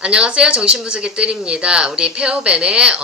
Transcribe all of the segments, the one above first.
안녕하세요. 정신분석의 뜰입니다. 우리 페어벤의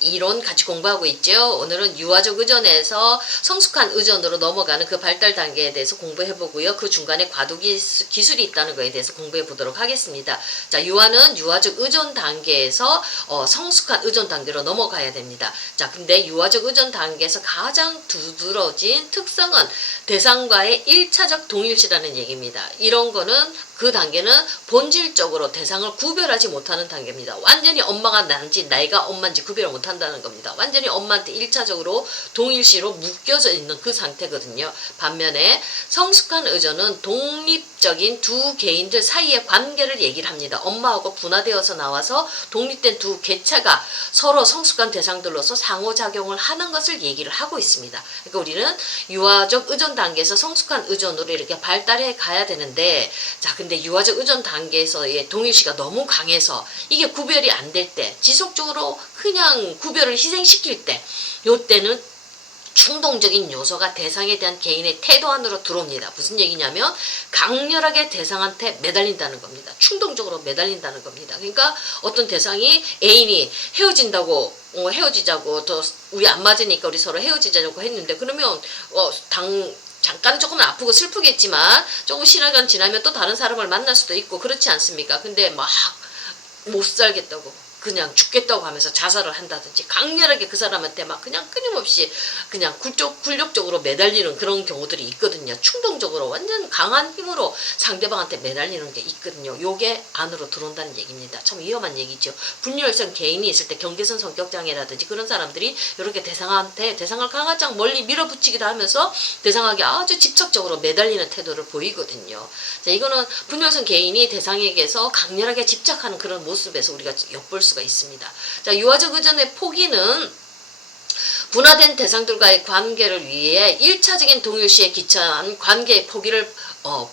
이론 같이 공부하고 있죠. 오늘은 유아적 의존에서 성숙한 의존으로 넘어가는 그 발달 단계에 대해서 공부해보고요. 그 중간에 과도기 기술이 있다는 것에 대해서 공부해보도록 하겠습니다. 자, 유아는 유아적 의존 단계에서 성숙한 의존 단계로 넘어가야 됩니다. 자, 근데 유아적 의존 단계에서 가장 두드러진 특성은 대상과의 1차적 동일시라는 얘기입니다. 이런 거는 그 단계는 본질적으로 대상을 구별하지 못하는 단계입니다. 완전히 엄마가 난지 내가 엄마인지 구별을 못한다는 겁니다. 완전히 엄마한테 1차적으로 동일시로 묶여져 있는 그 상태거든요. 반면에 성숙한 의존은 독립적인 두 개인들 사이의 관계를 얘기를 합니다. 엄마하고 분화되어서 나와서 독립된 두 개체가 서로 성숙한 대상들로서 상호작용을 하는 것을 얘기를 하고 있습니다. 그러니까 우리는 유아적 의존 단계에서 성숙한 의존으로 이렇게 발달해 가야 되는데, 자, 근데 유아적 의존 단계에서의 동일시가 너무 강해서 이게 구별이 안 될 때, 지속적으로 그냥 구별을 희생시킬 때, 요때는 충동적인 요소가 대상에 대한 개인의 태도 안으로 들어옵니다. 무슨 얘기냐면 강렬하게 대상한테 매달린다는 겁니다. 충동적으로 매달린다는 겁니다. 그러니까 어떤 대상이 애인이 헤어지자고 또 우리 안 맞으니까 우리 서로 헤어지자고 했는데, 그러면 잠깐 조금 아프고 슬프겠지만 조금 시간 지나면 또 다른 사람을 만날 수도 있고 그렇지 않습니까? 근데 막 못 살겠다고 그냥 죽겠다고 하면서 자살을 한다든지 강렬하게 그 사람한테 막 그냥 끊임없이 그냥 굴욕적으로 매달리는 그런 경우들이 있거든요. 충동적으로 완전 강한 힘으로 상대방한테 매달리는 게 있거든요. 요게 안으로 들어온다는 얘기입니다. 참 위험한 얘기죠. 분열성 개인이 있을 때 경계선 성격장애라든지 그런 사람들이 이렇게 대상을 가장 멀리 밀어붙이기도 하면서 대상에게 아주 집착적으로 매달리는 태도를 보이거든요. 자, 이거는 분열성 개인이 대상에게서 강렬하게 집착하는 그런 모습에서 우리가 엿볼 수가 있습니다. 자, 유아적 의존의 포기는 분화된 대상들과의 관계를 위해 1차적인 동일시에 기초한 관계의 포기를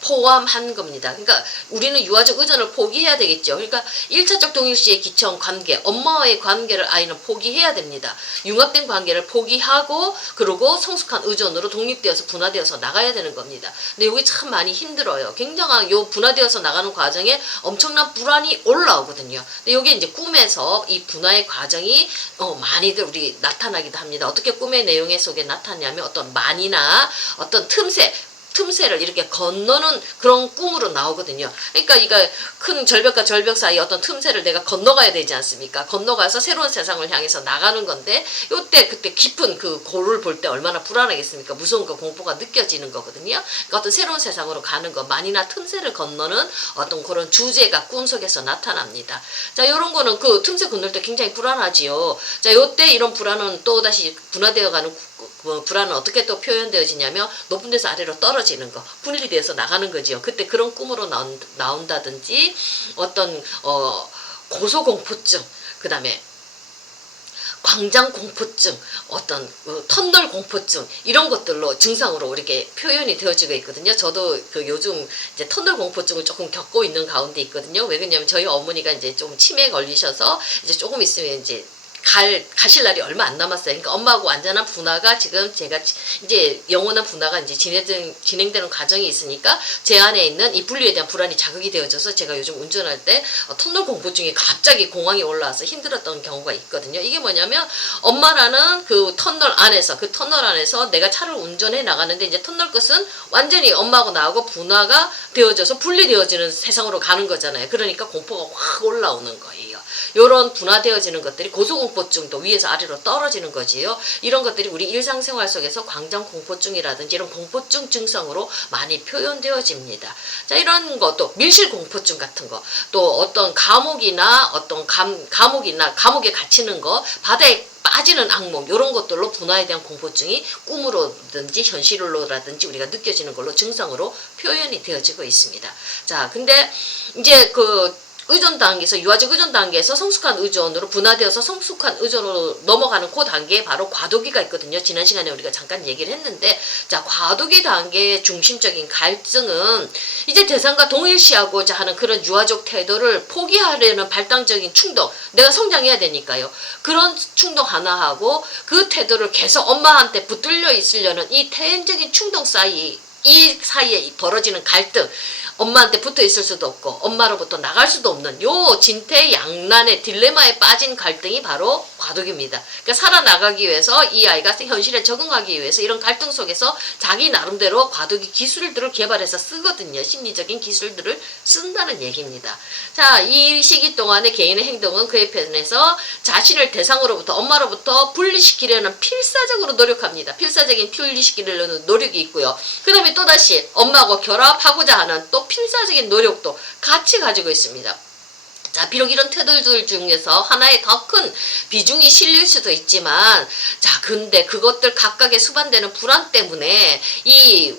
포함한 겁니다. 그러니까 우리는 유아적 의존을 포기해야 되겠죠. 그러니까 1차적 동일시에 기초한 관계, 엄마와의 관계를 아이는 포기해야 됩니다. 융합된 관계를 포기하고 그리고 성숙한 의존으로 독립되어서 분화되어서 나가야 되는 겁니다. 근데 이게 참 많이 힘들어요. 굉장한 요 분화되어서 나가는 과정에 엄청난 불안이 올라오거든요. 근데 이게 이제 꿈에서 이 분화의 과정이 많이들 우리 나타나기도 합니다. 어떻게 꿈의 내용 속에 나타나냐면 어떤 만이나 어떤 틈새를 이렇게 건너는 그런 꿈으로 나오거든요. 그러니까 이거 큰 절벽과 절벽 사이 어떤 틈새를 내가 건너가야 되지 않습니까? 건너가서 새로운 세상을 향해서 나가는 건데, 그때 깊은 그 골을 볼 때 얼마나 불안하겠습니까? 무서운 그 공포가 느껴지는 거거든요. 그러니까 어떤 새로운 세상으로 가는 거, 만이나 틈새를 건너는 어떤 그런 주제가 꿈속에서 나타납니다. 자, 요런 거는 그 틈새 건널 때 굉장히 불안하지요. 자, 요때 이런 불안은 또 다시 분화되어 가는 불안은 어떻게 또 표현되어지냐면 높은 데서 아래로 떨어지는 거, 분리이 돼서 나가는 거지요. 그때 그런 꿈으로 나온다든지 어떤 고소공포증, 그 다음에 광장공포증, 어떤 터널 공포증, 이런 것들로 증상으로 이렇게 표현이 되어지고 있거든요. 저도 그 요즘 이제 터널 공포증을 조금 겪고 있는 가운데 있거든요. 왜 그러냐면 저희 어머니가 이제 좀 치매에 걸리셔서 이제 조금 있으면 이제 가실 날이 얼마 안 남았어요. 그러니까 엄마하고 완전한 분화가 지금 제가 이제 영원한 분화가 이제 진행되는 과정이 있으니까 제 안에 있는 이 분리에 대한 불안이 자극이 되어져서 제가 요즘 운전할 때 터널 공포증이 갑자기 공황이 올라와서 힘들었던 경우가 있거든요. 이게 뭐냐면 엄마라는 그 터널 안에서 내가 차를 운전해 나가는데 이제 터널 끝은 완전히 엄마하고 나하고 분화가 되어져서 분리되어지는 세상으로 가는 거잖아요. 그러니까 공포가 확 올라오는 거예요. 요런 분화되어지는 것들이 고소공포증도 위에서 아래로 떨어지는 거지요. 이런 것들이 우리 일상생활 속에서 광장공포증이라든지 이런 공포증 증상으로 많이 표현되어집니다. 자, 이런 것도 밀실공포증 같은 거, 또 어떤 감옥이나 감옥에 갇히는 거, 바다에 빠지는 악몽, 이런 것들로 분화에 대한 공포증이 꿈으로든지 현실로라든지 우리가 느껴지는 걸로 증상으로 표현이 되어지고 있습니다. 자, 근데 이제 의존 단계에서 유아적 의존 단계에서 성숙한 의존으로 분화되어서 성숙한 의존으로 넘어가는 그 단계에 바로 과도기가 있거든요. 지난 시간에 우리가 잠깐 얘기를 했는데, 자, 과도기 단계의 중심적인 갈증은 이제 대상과 동일시하고자 하는 그런 유아적 태도를 포기하려는 발당적인 충동, 내가 성장해야 되니까요. 그런 충동 하나하고 그 태도를 계속 엄마한테 붙들려 있으려는 이 태행적인 충동 이 사이에 벌어지는 갈등, 엄마한테 붙어 있을 수도 없고 엄마로부터 나갈 수도 없는 요 진퇴양난의 딜레마에 빠진 갈등이 바로 과도기입니다. 그러니까 살아나가기 위해서 이 아이가 현실에 적응하기 위해서 이런 갈등 속에서 자기 나름대로 과도기 기술들을 개발해서 쓰거든요. 심리적인 기술들을 쓴다는 얘기입니다. 자, 이 시기 동안에 개인의 행동은 그에 편에서 자신을 대상으로부터 엄마로부터 분리시키려는 필사적으로 노력합니다. 필사적인 분리시키려는 노력이 있고요. 그 다음에 또다시 엄마하고 결합하고자 하는 또 필사적인 노력도 같이 가지고 있습니다. 자, 비록 이런 태도들 중에서 하나의 더 큰 비중이 실릴 수도 있지만, 자, 근데 그것들 각각의 수반되는 불안 때문에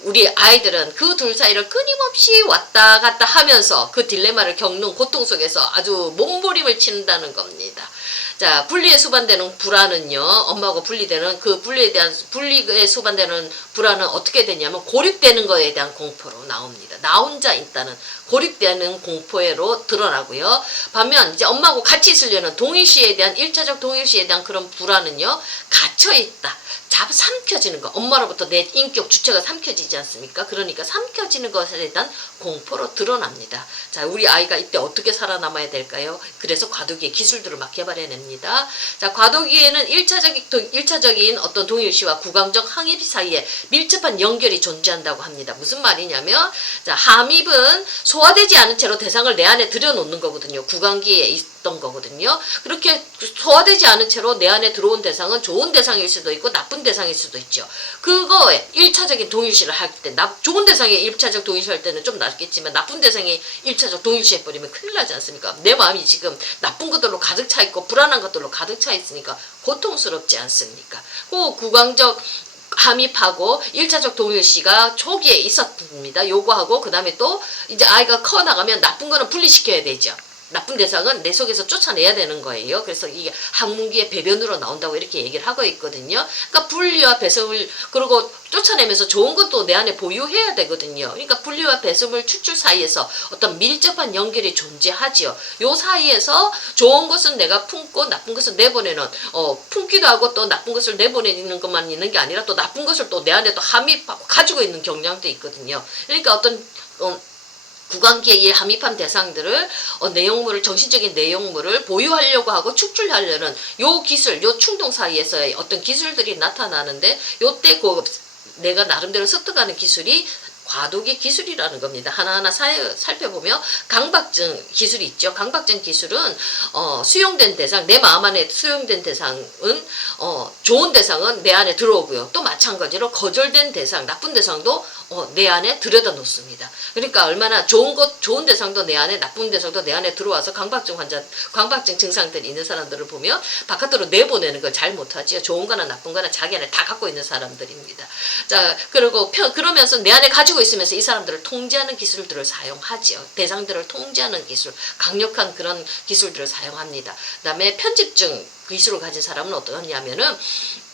우리 아이들은 그 둘 사이를 끊임없이 왔다 갔다 하면서 그 딜레마를 겪는 고통 속에서 아주 몸부림을 치는다는 겁니다. 자, 분리에 수반되는 불안은요, 엄마하고 분리되는 그 분리에 수반되는 불안은 어떻게 되냐면 고립되는 거에 대한 공포로 나옵니다. 나 혼자 있다는 고립되는 공포로 드러나고요. 반면 이제 엄마하고 같이 있으려는 동일시에 대한 1차적 동일시에 대한 그런 불안은요, 갇혀있다. 삼켜지는 거. 엄마로부터 내 인격 주체가 삼켜지지 않습니까? 그러니까 삼켜지는 것에 대한 공포로 드러납니다. 자, 우리 아이가 이때 어떻게 살아남아야 될까요? 그래서 과도기의 기술들을 막 개발해냅니다. 자, 과도기에는 1차적인 어떤 동일시와 구강적 항입 사이에 밀접한 연결이 존재한다고 합니다. 무슨 말이냐면, 자, 함입은 소화되지 않은 채로 대상을 내 안에 들여놓는 거거든요. 구강기에 있던 거거든요. 그렇게 소화되지 않은 채로 내 안에 들어온 대상은 좋은 대상일 수도 있고 나쁜 대상일 수도 있죠. 그거에 1차적인 동일시를 할 때, 좋은 대상에 1차적 동일시 할 때는 좀 낫겠지만 나쁜 대상에 1차적 동일시 해버리면 큰일 나지 않습니까? 내 마음이 지금 나쁜 것들로 가득 차 있고 불안한 것들로 가득 차 있으니까 고통스럽지 않습니까? 그 구강적 함입하고 1차적 동일시가 초기에 있었습니다. 요거하고 그 다음에 또 이제 아이가 커 나가면 나쁜 거는 분리시켜야 되죠. 나쁜 대상은 내 속에서 쫓아내야 되는 거예요. 그래서 이게 학문기의 배변으로 나온다고 이렇게 얘기를 하고 있거든요. 그러니까 분리와 배설을 그리고 쫓아내면서 좋은 것도 내 안에 보유해야 되거든요. 그러니까 분리와 배설물 추출 사이에서 어떤 밀접한 연결이 존재하지요. 요 사이에서 좋은 것은 내가 품고 나쁜 것을 내보내는 품기도 하고 또 나쁜 것을 내보내는 것만 있는 게 아니라 또 나쁜 것을 또 내 안에 또 함입하고 가지고 있는 경향도 있거든요. 그러니까 어떤 구강기에 이 함입한 대상들을 정신적인 내용물을 보유하려고 하고 축출하려는 요 기술, 요 충동 사이에서의 어떤 기술들이 나타나는데 요때 내가 나름대로 습득하는 기술이 과도기 기술이라는 겁니다. 하나하나 살펴보면 강박증 기술이 있죠. 강박증 기술은 수용된 대상, 내 마음 안에 수용된 대상은 좋은 대상은 내 안에 들어오고요. 또 마찬가지로 거절된 대상, 나쁜 대상도 내 안에 들여다 놓습니다. 그러니까 얼마나 좋은 대상도 내 안에, 나쁜 대상도 내 안에 들어와서 강박증 증상들이 있는 사람들을 보면 바깥으로 내보내는 걸 잘 못하지요. 좋은 거나 나쁜 거나 자기 안에 다 갖고 있는 사람들입니다. 자, 그리고 그러면서 내 안에 가지고 있으면서 이 사람들을 통제하는 기술들을 사용하지요. 대상들을 통제하는 기술, 강력한 그런 기술들을 사용합니다. 그 다음에 편집증 기술을 가진 사람은 어떠냐면은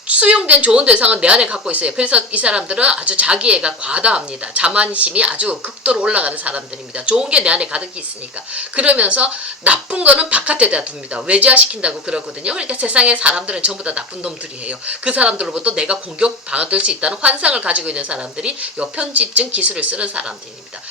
수용된 좋은 대상은 내 안에 갖고 있어요. 그래서 이 사람들은 아주 자기애가 과다합니다. 자만심이 아주 극도로 올라가는 사람들입니다. 좋은 게 내 안에 가득히 있으니까. 그러면서 나쁜 거는 바깥에다 둡니다. 외제화시킨다고 그러거든요. 그러니까 세상의 사람들은 전부 다 나쁜 놈들이에요. 그 사람들로부터 내가 공격받을 수 있다는 환상을 가지고 있는 사람들이 요 편집증 기술을 쓰는 사람들입니다.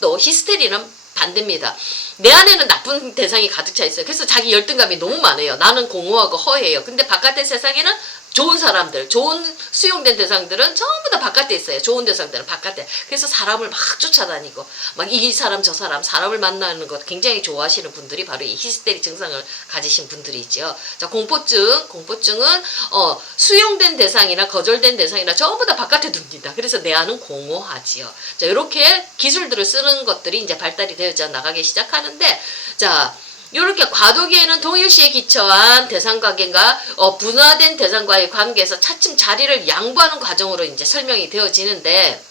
또 히스테리는 반대입니다. 내 안에는 나쁜 대상이 가득 차 있어요. 그래서 자기 열등감이 너무 많아요. 나는 공허하고 허해요. 근데 바깥의 세상에는 좋은 사람들, 좋은 수용된 대상들은 전부 다 바깥에 있어요. 좋은 대상들은 바깥에. 그래서 사람을 막 쫓아다니고 막 이 사람 저 사람을 만나는 것 굉장히 좋아하시는 분들이 바로 이 히스테리 증상을 가지신 분들이죠. 자, 공포증은 수용된 대상이나 거절된 대상이나 전부 다 바깥에 둡니다. 그래서 내 안은 공허하지요. 자, 이렇게 기술들을 쓰는 것들이 이제 발달이 되어져 나가기 시작하는데, 자, 이렇게 과도기에는 동일시에 기초한 대상관계가 분화된 대상과의 관계에서 차츰 자리를 양보하는 과정으로 이제 설명이 되어지는데,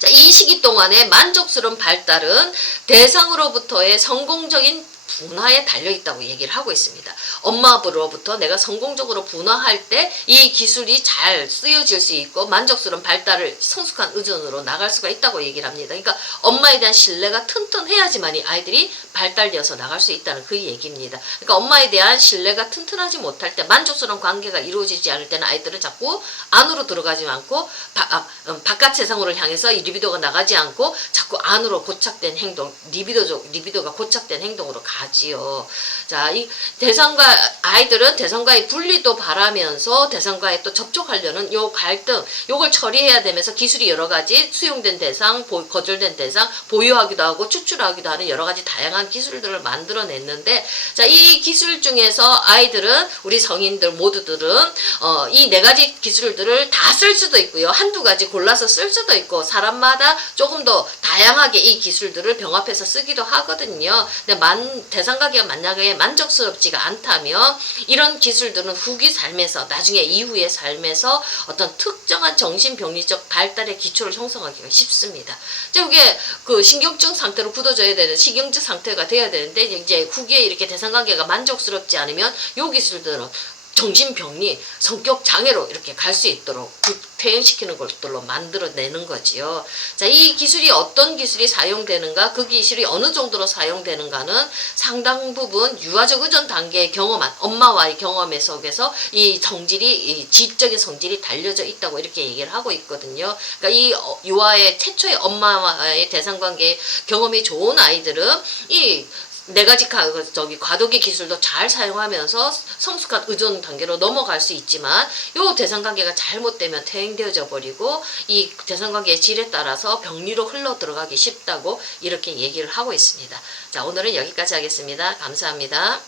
자, 이 시기 동안의 만족스러운 발달은 대상으로부터의 성공적인 분화에 달려있다고 얘기를 하고 있습니다. 엄마로부터 내가 성공적으로 분화할 때 이 기술이 잘 쓰여질 수 있고 만족스러운 발달을 성숙한 의존으로 나갈 수가 있다고 얘기를 합니다. 그러니까 엄마에 대한 신뢰가 튼튼해야지만 이 아이들이 발달되어서 나갈 수 있다는 그 얘기입니다. 그러니까 엄마에 대한 신뢰가 튼튼하지 못할 때 만족스러운 관계가 이루어지지 않을 때는 아이들은 자꾸 안으로 들어가지 않고 바깥 세상으로 향해서 이 리비도가 나가지 않고 자꾸 안으로 고착된 행동, 리비도가 고착된 행동으로 가지요. 자, 이 아이들은 대상과의 분리도 바라면서 대상과의 또 접촉하려는 요 갈등, 요걸 처리해야 되면서 기술이 여러 가지 수용된 대상, 거절된 대상, 보유하기도 하고 추출하기도 하는 여러 가지 다양한 기술들을 만들어냈는데, 자, 이 기술 중에서 아이들은, 우리 성인들 모두들은 이 네 가지 기술들을 다 쓸 수도 있고요. 한두 가지 골라서 쓸 수도 있고, 사람마다 조금 더 다양하게 이 기술들을 병합해서 쓰기도 하거든요. 근데 대상관계가 만약에 만족스럽지가 않다면 이런 기술들은 후기 삶에서, 나중에 이후의 삶에서 어떤 특정한 정신병리적 발달의 기초를 형성하기가 쉽습니다. 이게 그 신경증 상태로 굳어져야 되는, 신경증 상태가 돼야 되는데, 이제 후기에 이렇게 대상관계가 만족스럽지 않으면 요 기술들은 정신병리, 성격 장애로 이렇게 갈 수 있도록 퇴행시키는 것들로 만들어내는 거지요. 자, 이 기술이 어떤 기술이 사용되는가, 그 기술이 어느 정도로 사용되는가는 상당 부분 유아적 의존 단계의 경험한 엄마와의 경험에 속에서 이 지적인 성질이 달려져 있다고 이렇게 얘기를 하고 있거든요. 그러니까 이 유아의 최초의 엄마와의 대상관계의 경험이 좋은 아이들은 이 네 가지 과도기 기술도 잘 사용하면서 성숙한 의존 단계로 넘어갈 수 있지만, 요 대상관계가 잘못되면 퇴행되어져 버리고 이 대상관계의 질에 따라서 병리로 흘러 들어가기 쉽다고 이렇게 얘기를 하고 있습니다. 자, 오늘은 여기까지 하겠습니다. 감사합니다.